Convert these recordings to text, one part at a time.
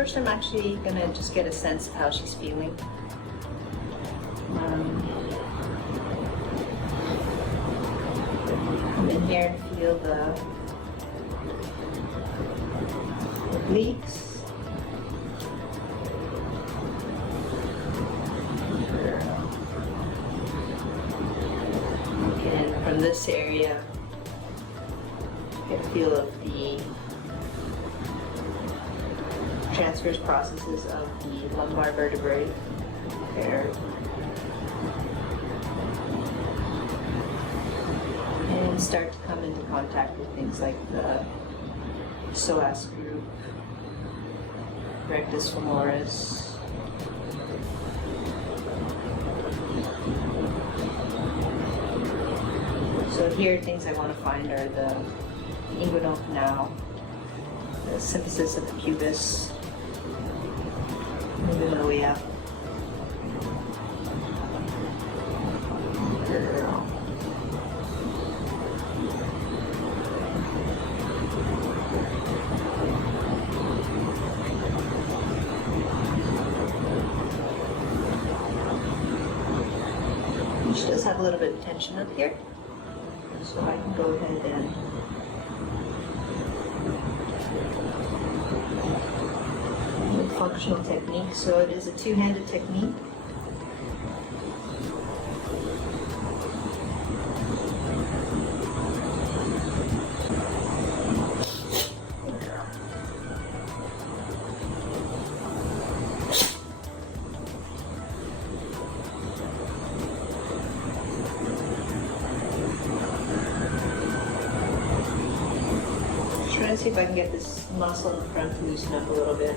first I'm actually gonna just get a sense of how she's feeling. Come in here and feel the obliques. And from this area, get a feel of the transverse processes of the lumbar vertebrae there. And start to come into contact with things like the psoas group, rectus femoris. So here, things I want to find are the inguinal canal, the symphysis of the pubis, moving my way up. She does have a little bit of tension up here, so I can go ahead and with functional technique. So it is a two-handed technique. Trying to see if I can get this muscle in the front to loosen up a little bit.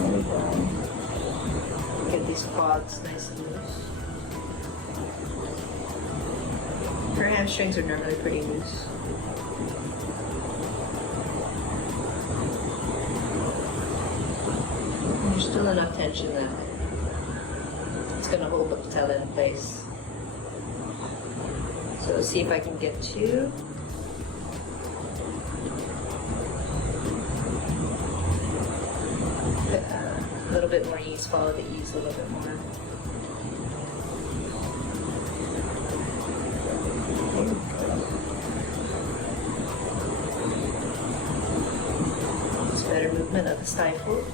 There we go. Get these quads nice and loose. Her hamstrings are normally pretty loose. And there's still enough tension that it's going to hold the patella in place. So let's see if I can get to a little bit more ease, follow the ease a little bit more. It's better movement of the stifle.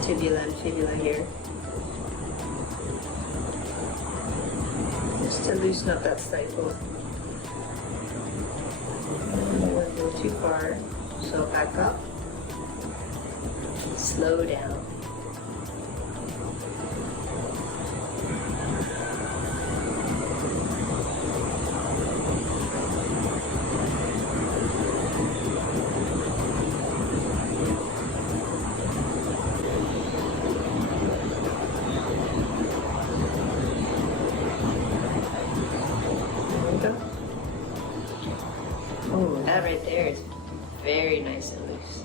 Tibula and fibula here. Just to loosen up that stifle. And I wouldn't go too far, so back up. Slow down. Oh, that right there is very nice and loose.